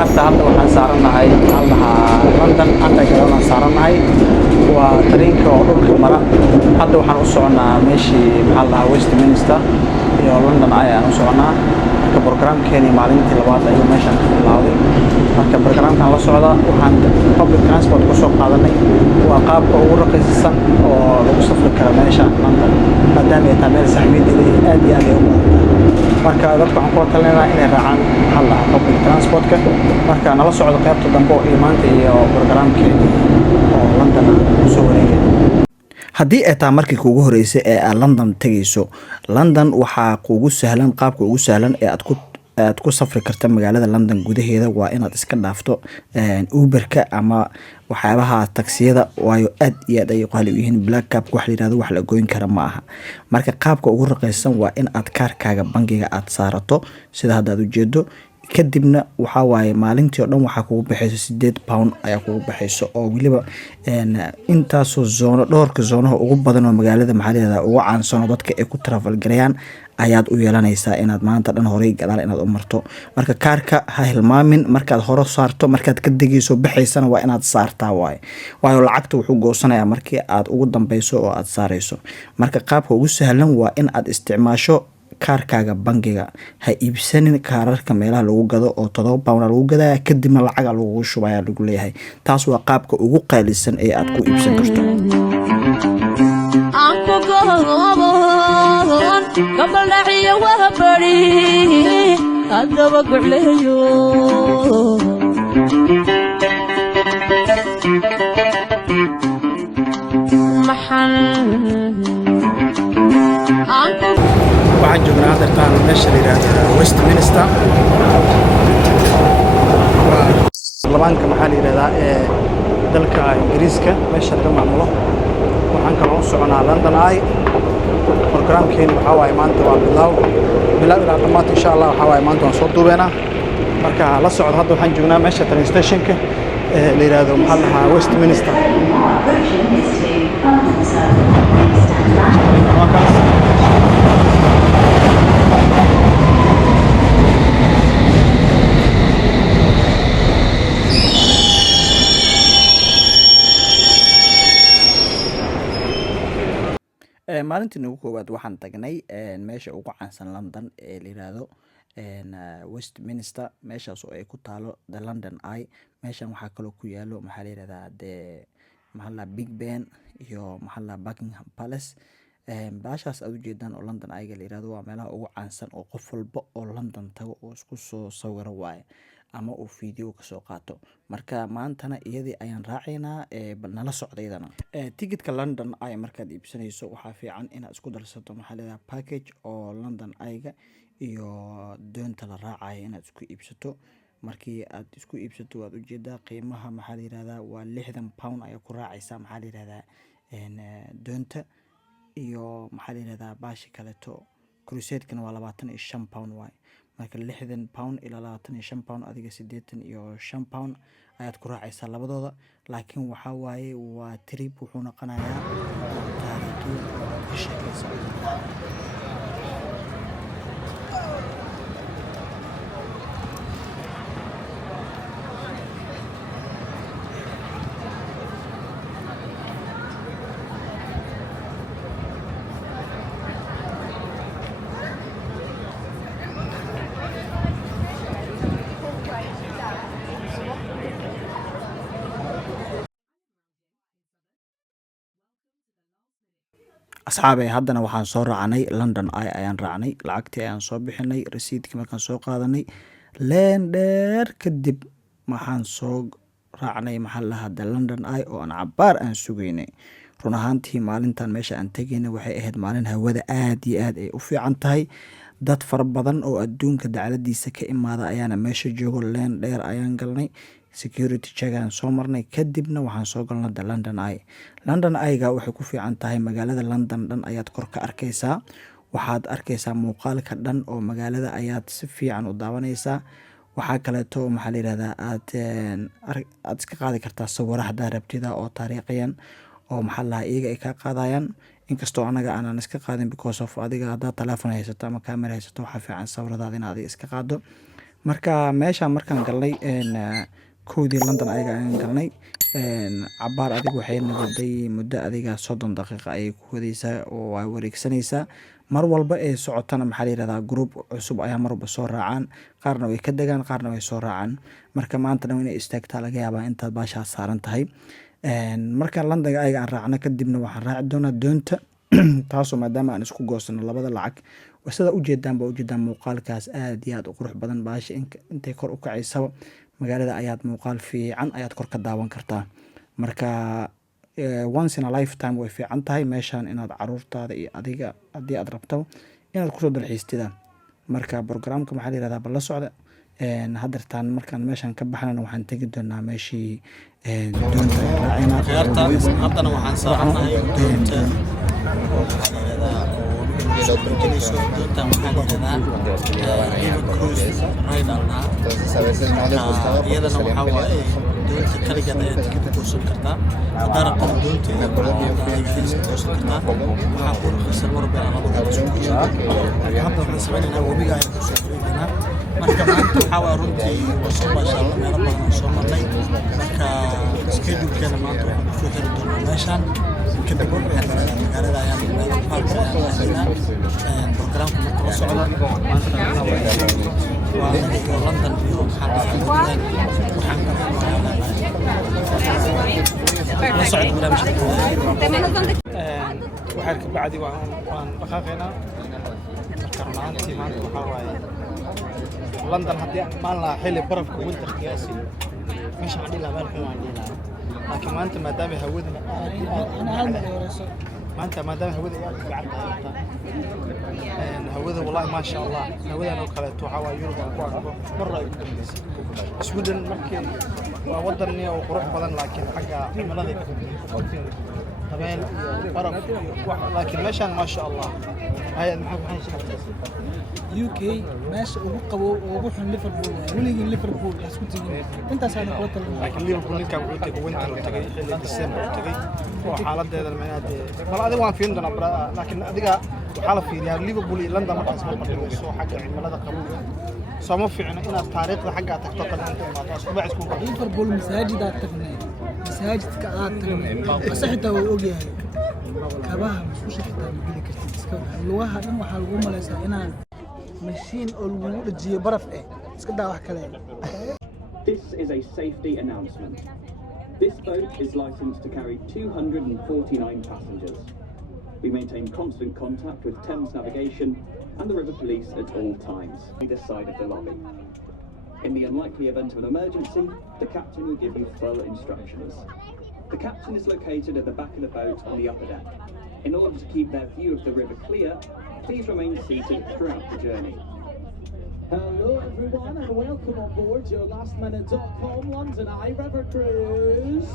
khiyaarta hadda waxaan saaranahay London Underground aan saaranahay waa tareenka oo dhulka mara hadda waxaan u soconaa meeshii Westminster iyo London ayaan u soconaa marka programkeeni maalintii labaad ayuu meeshan ka bilaawday marka programkan la socda waxaan public transport ku soo qaadanay waa qaabka ugu raqiisan oo lagu safri karo meeshan London maadaama ay tahay meel saxmideeda aad iyo aad u marka dadku waxaan ku talinaynaa inay raacaan public transportka marka nala socdo qaybta dambe oo imaanta iyo programkeeni oo London soo wareegay haddii ay taa markii kuugu horeysay ee aad London tegayso London waxaa kuugu sahlan qaabka ugu sahlan ee aad ku safri karta magaalada London gudaheeda waa inaad iska dhaafto Uberka ama waxyaabaha taksiyada waayo aad iyo aad ay qaali u yihiin black cab wax la yiraahdo wax la gooyn kara ma aha marka qaabka ugu raqiisan waa in aad kaarkaaga bangiga aad saarato sida hadda aad u jeedo kadibna waxa waaye maalintii oo dhan waxa kugu baxayso 8 pound ayaa kugu baxayso oo waliba intaasoo zoono dhowrka zoonaha ugu badan oo magaalada maxalliga ugu caansan dadka ay ku travel gareeyaan ayaad u yeelanaysaa inaad maanta dhan horey gadaal inaad u marto marka kaarka ha hilmaamin markaad hore saarto markaad ka degayso baxaysana waa inaad saartaa waayo lacagta wuxuu goosanayaa markii aad ugu dambayso oo aad saarayso marka qaabka ugu sahlan waa in aad isticmaasho kaarkaaga bangiga ha iibsanin kaararka meelaha lagu gado oo 7 pound lagu gadaa kadibna lacag lagu shubaya lagu leeyahay taas waa qaabka ugu qaalisan ee aad ku iibsan karto waxaan joognaa hadda meesha la yiraahdo Westminster labaanka maxaa la yiraahdaa ee dalka Ingiriiska meesha laga maamulo waxaan kaloo u soconaa London programkeeni waxa waaye maanta waa bilow ilaa dhamaad insha Allah waxa waaye maanta waan soo duubeynaa marka la socod hadda waxaan joognaa meesha train stationka la yiraahdo Westminster maalintii ugu koowaad waxaan tagnay meesha ugu caansan London ee la yiraahdo Westminster meeshaas oo ay ku taalo the London Eye meeshan waxaa kaloo ku yaalo maxaa la yiraahdaa Big Ben iyo Buckingham Palace baashaas aad u jeedaan oo London Eye la yiraahdo waa meelaha ugu caansan oo qof walba oo London tago oo isku soo sawiro waaye ama uu video ka soo qaato marka maantana iyadii ayaan raacaynaa bal nala socdaydana ticket-ka London Eye markaad iibsanayso waxaa fiican inaad isku darsato package oo London Eye-ga iyo doonta la raacayo inaad isku iibsato markii aad isku iibsato waad u jeedaa qiimaha maxaa la yiraahdaa waa 60 pound ayaa ku raacaysa maxaa la yiraahdaa doonta iyo maxaa la yiraahdaa baashi kaleeto cruise-kana waa 25 pound waaye marka 60 pound ilaa 25 pound adiga 85 pound ayaad ku raacaysaa labadooda laakiin waxa waaye waa trip wuxuu noqonayaa taariikhi ka sheekaysa asxaabe haddana waxaan soo raacnay London Eye ayaan raacnay lacagtii ayaan soo bixinay rasiidkii markaan soo qaadanay leen dheer kadib waxaan soo raacnay the London Eye oo aan cabaar aan sugaynay run ahaantii maalintan meesha aan tagaynay waxay ahayd maalin hawada aad iyo aad ay u fiican tahay dad fara badan oo adduunka dacaladiisa ka imaada ayaana meesha joogo leen dheer ayaan galnay security check aan soo marnay kadibna waxaan soo galnay the London Eye London Eye-ga waxay ku fiican tahay magaalada London dhan ayaad kor ka arkaysaa waxaad arkaysaa muuqaalka dhan oo magaalada ayaad si fiican u daawanaysaa waxaa kaleeto maxaa la yiraahdaa aad iska qaadi kartaa sawirro haddaa rabtida oo taariikhiyan oo maxaa iyaga ay ka qaadayaan inkastoo anaga aanan iska qaadin because of adiga haddaa telefoon haysato ama camera haysato waxaa fiican sawiradaada inaad iska qaado marka meeshaan markaan galnay kowdii London ayaga aan galnay cabaar adiga waxayna waday muddo adiga 30 daqiiqo ayay ku wadaysaa oo waa wareegsanaysaa mar walba ee socotana maxaa la yiraahdaa group cusub ayaa mar walba soo raacaan qaarna way ka degaan qaarna way soo raacaan marka maantana inay istaagtaa laga yaabaa intaad baashaa saaran tahay marka London ayaga aan raacna kadibna waxaan raaci doonaa doonta taasoo maadaama aan isku goosano labada lacag sida ujeedaan muuqaalkaas aad iyo aad u qurux badan baasha intay kor u kacaysaba magaalada ayaad muuqaal fiican ayaad kor ka daawan kartaa marka once in a lifetime way fiican tahay meeshaan inaad caruurtaada iyo adiga haddii aad rabto inaad kusoo dalxiistida marka programka maxaa la yirahdaa bal la socda haddeertaan markaan meeshaan ka baxnana waxaan tegi doonaa meeshii doonta raacina haddana waxaan saaranahay doonta iyadana waxaa waaye doonta kaligeed ayaad tikid ku goosan kartaa haddaa rabtana doonta inaad goosan kartaa waxaa ku raqiisan mar been labada isku goosan hadda waxaan sameynaynaa webiga ayaan kusoo wareegaynaa marka maanta waxaa waa runtii waa soo baashaalla meelo badan aan soo marnay marka schedulkeena maanta waxaan kusoo heli doonaa meeshaan kadib magaalada ayaan meelo park ayaan aadaynaa programka marka la socda maanta waa iyo London iyo maxaa la waxaan la socda barnaamijka waxaan ka bacdi waan dhaqaaqaynaa marka maanta waxaa waaye London haddii aan maan lahaa xilli barafka winter qiyaasi meesha aan dhilaa meel xun aan dhilaa laakiin maanta maadaama hawada maadaama hawada ay aad u fiican tahay hawada wallahi ma sha Allah hawadan oo kale waxaa waaye Yurub aan ku arko mar ay ku dambeysay Sweden markii waa wadan oo qurux badan laakiin xagga cimilada habeen iyo baraf laakiin meeshaan ma sha Allah hay maxay UK meesha ugu qabow oo ugu xun Liverpool weligii Liverpool isku tigin intaas aan kula talin laakiin Liverpool ninka wuxuu tagay winter uu tagay xilli December uu tagay oo xaaladeeda meeyade bal adiga waan fiirin doonaa laakiin adiga waxa la fiiriyaa Liverpool iyo London markaas ma dhigayso xagga cimilada qabowga sama fiicna inaad taariikhda xagga tagto kan inta imaado asbuuc isku baxay Liverpool masaajid aad tagnay masaajidka aad tagnay saxita way ogyahay kabaha musqusha xitaa ma geli kartid iska lugaha dhan waxa lagu maleysaa inaan machine oo lagu dhajiyo baraf iska daa wax kale. This is a safety announcement. This boat is licensed to carry 249 passengers. We maintain constant contact with Thames Navigation and the River Police at all times, either side of the lobby. In the unlikely event of an emergency, the captain will give you full instructions. The captain is located at the back of the boat on the upper deck. In order to keep their view of the river clear, please remain seated throughout the journey. Hello everyone and welcome on board your lastminute.com London Eye River Cruise.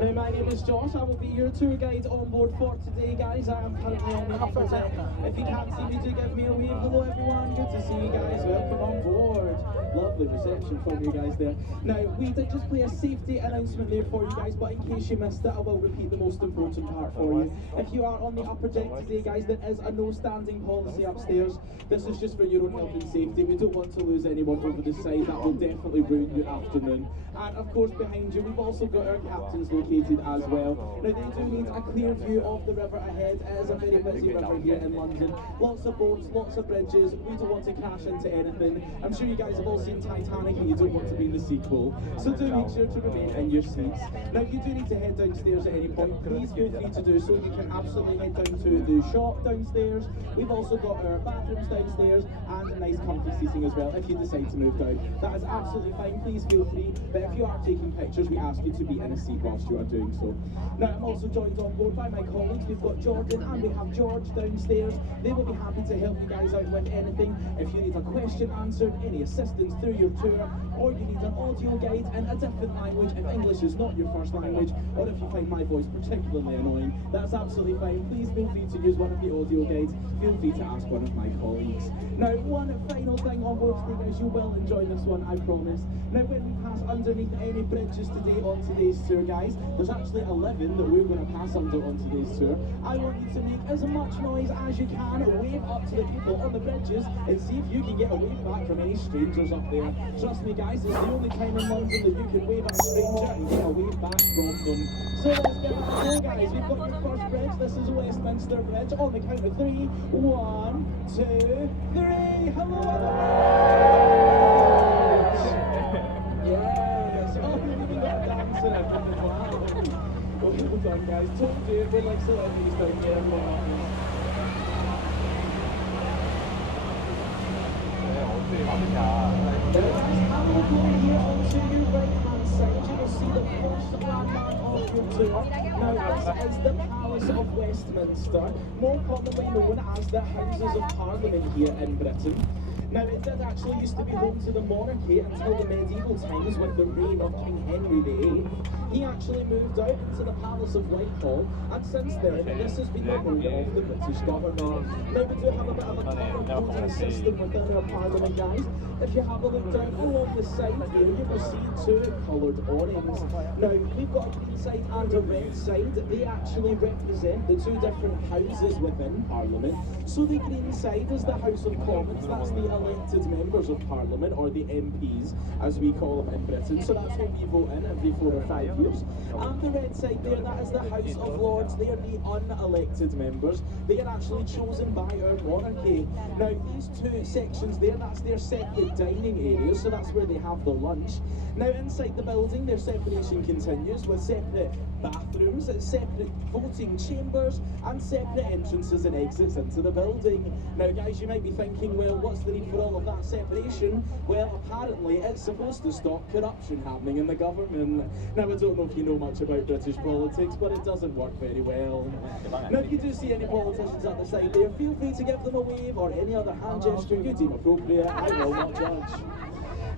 Now my name is Josh, I will be your tour guide on board for today guys. I am currently on the upper deck. If you can't see me, do give me a wave. Hello everyone, good to see you guys, welcome on board. Lovely reception from you guys there. Now we did just play a safety announcement there for you guys, but in case you missed it I will repeat the most important part for you. If you are on the upper deck today guys, there is a no standing policy upstairs. This is just for your own health and safety. We don't want to lose anyone over the side, that will definitely ruin your afternoon. And of course behind you we've also got our captains located as well. Now they do need a clear view of the river ahead. It is a very busy river here in London. Lots of boats, lots of bridges, we don't want to crash into anything. I'm sure you guys have all seen Titanic and you don't want to be in the sequel. So do make sure to remain in your seats. Now if you do need to head downstairs at any point, please feel free to do so. You can absolutely head down to the shop downstairs. We've also got our bathrooms downstairs and nice comfy seating as well if you decide to move down. That is absolutely fine, please feel free. But if you are taking pictures, we ask you to be in a seat whilst you are doing so. Now I'm also joined on board by my colleagues. We've got Jordan and we have George downstairs. They will be happy to help you guys out with anything. If you need a question answered, any assistance through your tour, or you need an audio guide in a different language if English is not your first language, or if you find my voice particularly annoying, that's absolutely fine. Please feel free to use one of the audio guides. Feel free to ask one of my colleagues. Now, one final thing on board today, guys, you will enjoy this one, I promise. Now, when we pass underneath any bridges today on today's tour, guys, there's actually 11 that we're going to pass under on today's tour. I want you to make as much noise as you can, wave up to the people on the bridges, and see if you can get a wave back from any strangers up there. Trust me, guys, it's the only time in London that you can wave at a stranger and get a wave back from them. So let's give it a go, guys. We've got your first bridge. This is Westminster Bridge. On the count of 3, 1, 2, 3. Hello, yes. Oh, we've even got a dance and everything. Wow. Well done, guys. Told you, we're like celebrities down here. Here onto your right-hand side, you will see the first landmark of your tour. Now, this is the Palace of Westminster, more commonly known as the Houses of Parliament here in Britain. Now, it did actually used to be home to the monarchy until the medieval times with the reign of King Henry VIII. He actually moved out into the Palace of Whitehall, and since then, this has been the home of the British governor. Now, we do have a bit of a colour voting system within our Parliament, guys. If you have a look down along the side here, you will see 2 coloured awnings. Now, we've got a green side and a red side. They actually represent the 2 different houses within Parliament. So the green side is the House of Commons, that's the elected members of Parliament, or the MPs, as we call them in Britain. So that's who we vote in every 4 or 5 years. And the red side there, that is the House of Lords. They are the unelected members. They are actually chosen by our monarchy. Now, these 2 sections there, that's their separate dining areas, so that's where they have their lunch. Now, inside the building, their separation continues with separate bathrooms, separate voting chambers, and separate entrances and exits into the building. Now, guys, you might be thinking, well, what's the need for all of that separation? Well, apparently, it's supposed to stop corruption happening in the government. Now, I don't know if you know much about British politics, but it doesn't work very well. Now, if you do see any politicians at the side there, feel free to give them a wave or any other hand gesture you deem appropriate. I will not judge.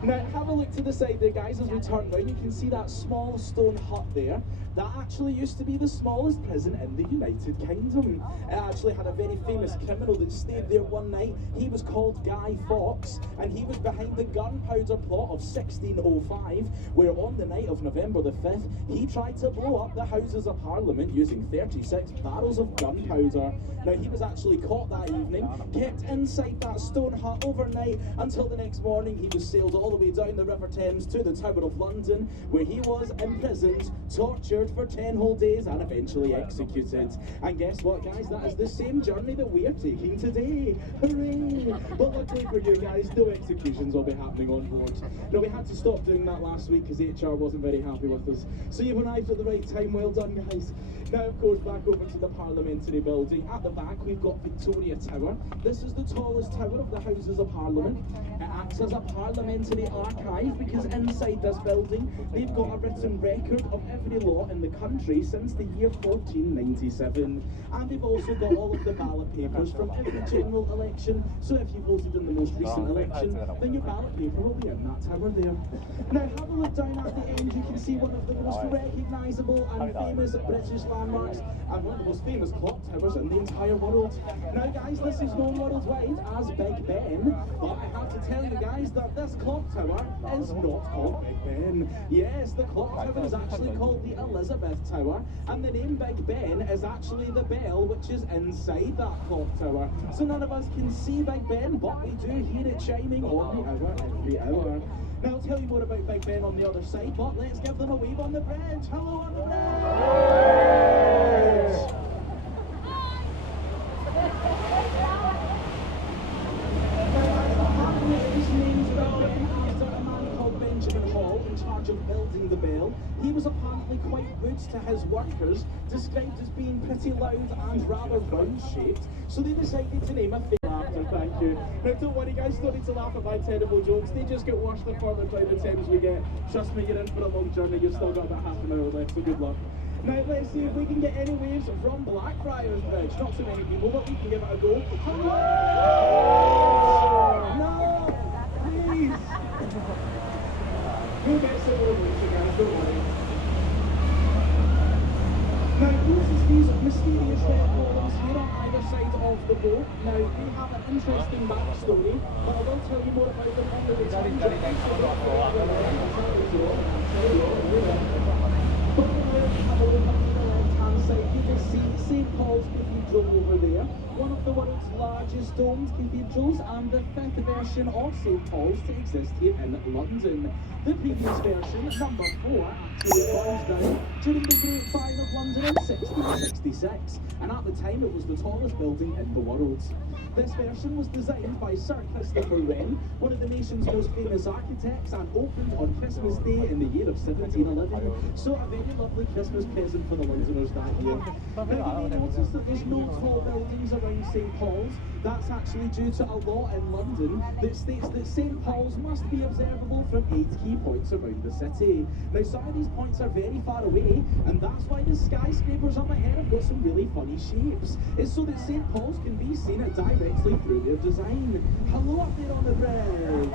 Now, have a look to the side there, guys. As we turn round, you can see that small stone hut there. That actually used to be the smallest prison in the United Kingdom. It actually had a very famous criminal that stayed there one night. He was called Guy Fawkes, and he was behind the gunpowder plot of 1605, where on the night of November the 5th, he tried to blow up the Houses of Parliament using 36 barrels of gunpowder. Now, he was actually caught that evening, kept inside that stone hut overnight, until the next morning he was sailed all the way down the River Thames to the Tower of London, where he was imprisoned, tortured for 10 whole days, and eventually executed. And guess what, guys? That is the same journey that we're taking today. Hooray! But luckily for you guys, no executions will be happening on board. Now, we had to stop doing that last week because HR wasn't very happy with us. So you've arrived at the right time. Well done, guys. Now, of course, back over to the Parliamentary building. At the back, we've got Victoria Tower. This is the tallest tower of the Houses of Parliament. It acts as a parliamentary archive because inside this building, they've got a written record of every law in the country since the year 1497. And they've also got all of the ballot papers from every general election. So if you voted in the most recent election, then your ballot paper will be in that tower there. Now, have a look down at the end. You can see one of the most recognisable and famous British landmarks, and one of the most famous clock towers in the entire world. Now, guys, this is known worldwide as Big Ben, but I have to tell you guys that this clock tower is not called Big Ben. Yes, the clock tower is actually called the Elizabeth Tower, and the name Big Ben is actually the bell which is inside that clock tower. So none of us can see Big Ben, but we do hear it chiming on the hour every hour. Now, I'll tell you more about Big Ben on the other side, but let's give them a wave on the bridge. Hello on the bridge! His name's building after a man called Benjamin Hall, in charge of building the bell. He was apparently quite rude to his workers, described as being pretty loud and rather round-shaped, so they decided to name a laughter. Thank you. Now, don't worry, guys, don't need to laugh at my terrible jokes. They just get worse the further down the Thames we get. Trust me, you're in for a long journey. You've still got about half an hour left, so good luck. Now, let's see if we can get any waves from Blackfriars Bridge. Not too many people, but we can give it a go. Hello! No! Please! We'll get some more later, guys, don't worry. Now, notice these mysterious red columns here on either side of the boat. Now, they have an interesting backstory, but I will tell you more about them on the return journey. Have a look up to the left-hand side. You can see St. Paul's Cathedral over there, one of the world's largest domed cathedrals and the fifth version of St. Paul's to exist here in London. The previous version, number 4, actually burned down during the Great Fire of London in 1666, and at the time it was the tallest building in the world. This version was designed by Sir Christopher Wren, one of the nation's most famous architects, and opened on Christmas Day in the year of 1711. So a very lovely Christmas present for the Londoners that year. Now you may notice that there's no tall buildings around St. Paul's. That's actually due to a law in London that states that St. Paul's must be observable from 8 key points around the city. Now some of these points are very far away, and that's why the skyscrapers on my head have got some really funny shapes. It's so that St. Paul's can be seen directly through their design. Hello up there on the bridge.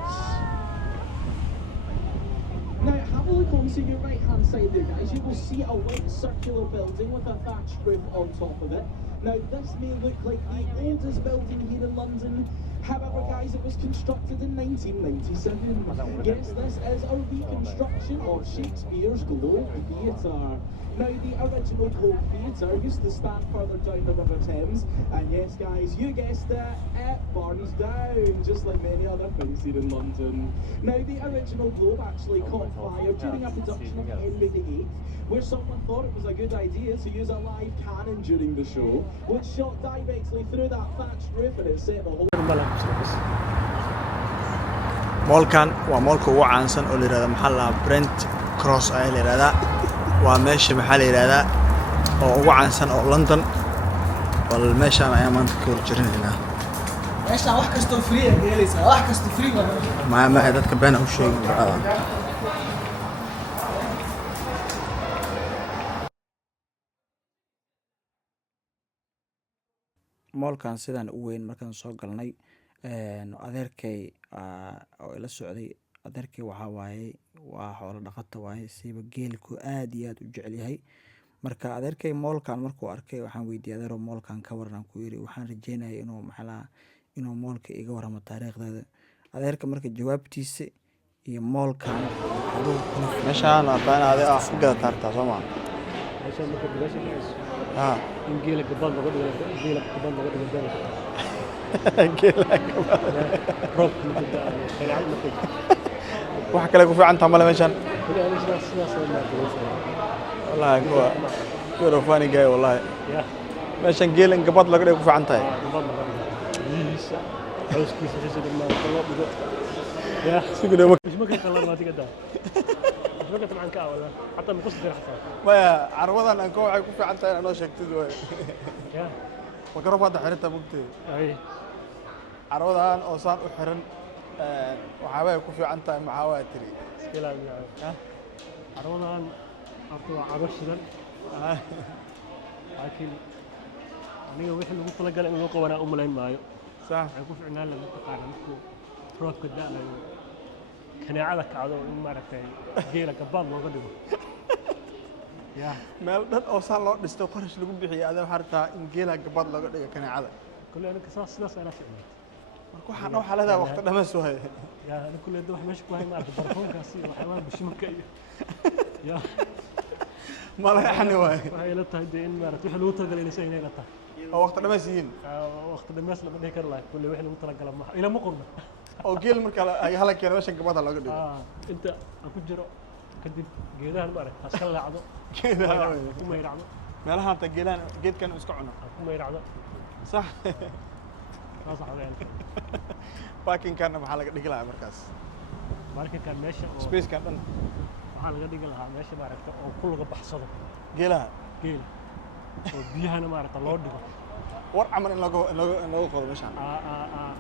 Now, have a look onto your right-hand side there, guys. You will see a white circular building with a thatched roof on top of it. Now, this may look like the oldest building here in London. However, guys, it was constructed in 1997. Yes, this is a reconstruction of Shakespeare's Globe Theatre. Now, the original Globe Theatre used to stand further down the River Thames, and yes, guys, you guessed it burns down, just like many other things here in London. Now, the original Globe actually caught fire during a production of Henry VIII, where someone thought it was a good idea to use a live cannon during the show, which shot directly through that thatched roof and it set the whole... moolkan waa moolka ugu caansan oo la yiraahdo maxaa la Brent Cross ayaa la yiraahdaa waa meesha maxaa la yiraahdaa oo ugu caansan oo London wal meeshaan ayaa maanta ka horjirinaynaa meeshaan wax kasto free ah helaysaa wax kasto free ma dadka been u sheegay moolkan sidaan u weyn markaan soo galnay adeerkay oo ila socday adeerkay waxa waaye waa xoolo dhaqato waaye siiba geelku aad iyo aad u jecel yahay marka adeerkay moolkan markuu arkay waxaan weydiiyay adeero moolkan ka waran ku yiri waxaan rajeynayaa inuu maxala inuu moolka iga waramo taariikhdeeda adeerka marka jawaabtiisa iyo moolkan meeshaan baan adeer ku gada taarta Soomaa meeshaan marka bilaashiisa in geela gabadh lagu dhigo geela gabadh lagu dhigo geela gabadh rob waxa kale ku fiican tahay meeshaan wallahi kuwa rofani gay wallahi meeshaan geela gabadh lagu dhigo ku fiican tahay hooskiisa xisada ma loo dhigo siguna ma kala ma tigada شبكة طبعاً كأولا حتى من قصة رحتها. ما عروضاً أنكو عيكون في عنتين أنا شكت دوي. يا. وكرو فاضي حرتها مبتي. أي. عروضاً أوصان أحرن وحاول يكون في عنتين محاولة تري. سكيلا يعني. ها. عروضاً أرتوا عروش ذن. لكن أنا ويح اللي قلت لك قال إنه قوة أنا لين معي. صح. يكون في عنال اللي تقارن مكو روح كده لا كان يعلق على إن ما رأيت جيلة كباب ما قدمه. يا. ما لد أوصل له نستوقفش اللي قبل بحياة هذا وحرتها إن جيلة كباب لا قدمه كان يعلق. كل أنا قصص ناس أنا فهمت. مركو حنوح على هذا وقت لما سوى. يا أنا كل ده واحد ماشي كويس ما أعرف برفون كاسي وحيوان بشي مكيف. يا. ما له يعني واي. هاي لا تهدي إن ما رأيت وحلو تقول إني سيني لا ته. وقت لما سين. وقت لما سلم من هيك الله كل واحد مترقى لما إلى مقربة. أو جيل مركلا أي هلا كنا ماشين قبضة لا قديم. أنت أكو جرو كدي جيلان مارك هسكلا عضو. جيلان. وما يرعضو. ما لها أنت جيلان جيت كانوا يسكعنا. وما يرعضو. صح. ما صح عليك. باكين كان محل قديم لها مركز. مارك كان ماشي. سبيس كان. محل قديم لها ماشي مارك أو كل قبض حصله. جيلها. جيل. وبيها أنا مارك الله يديك. ورق عمل إن لقوا خذ مشان.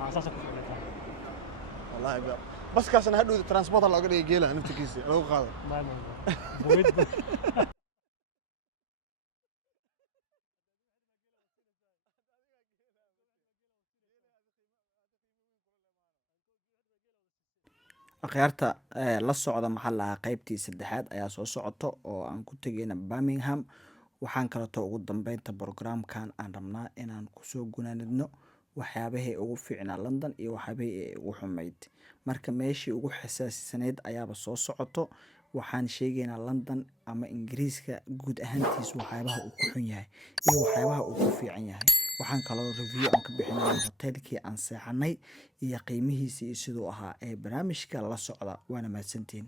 أساسك. والله بقى بس كاسن هادو ترانسبورت لا قدي جيله نفتكيسي لو قاده ما بويد akhyaarta la socda maxaa lahaa qeybtii saddexaad ayaa soo socoto oo aan ku tegeyna Birmingham. waxaan kaleeto ugu dambeynta programkan aan rabnaa inaan kusoo gunaanidno waxyaabahii ugu fiicnaa London iyo waxyaabahii ugu xumayd. marka meeshii ugu xasaasisaneyd ayaaba soo socoto. waxaan sheegaynaa London ama Ingiriiska guud ahaantiisa waxyaabaha uu ku xun yahay iyo waxyaabaha uu ku fiican yahay. waxaan kaloo review aan ka bixinay hotelkii aan seexanay iyo qiimihiisa iyo sidoo ahaa ee barnaamijka la socda. waana mahadsantiin.